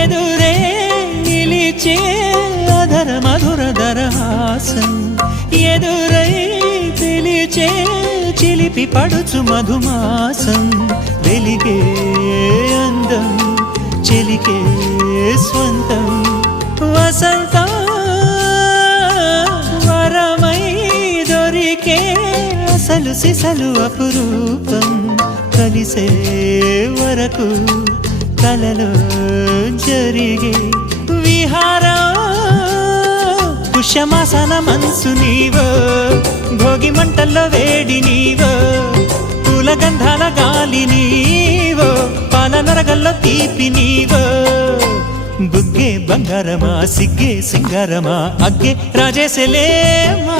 ఎదురే నిలిచే అధర మధుర దరహాసం ఎదురై పిలిచే చిలిపి పడుచు మధుమాసం వెలిగే అందం చెలికే స్వంతం వసంతం వరమై దొరికే అసలు సిసలు అపురూపం కలిసే వరకు కలలో జరిగే విహారం పుష్యమాసన మనసు నీవో భోగి మంటల్లో వేడి నీవో పూల గంధాల గాలి నీవో పాల నరగల్లో తీపి నీవో బుగ్గే బంగారమా సిగ్గే సింగారమా అగ్గే రాజేసలేమా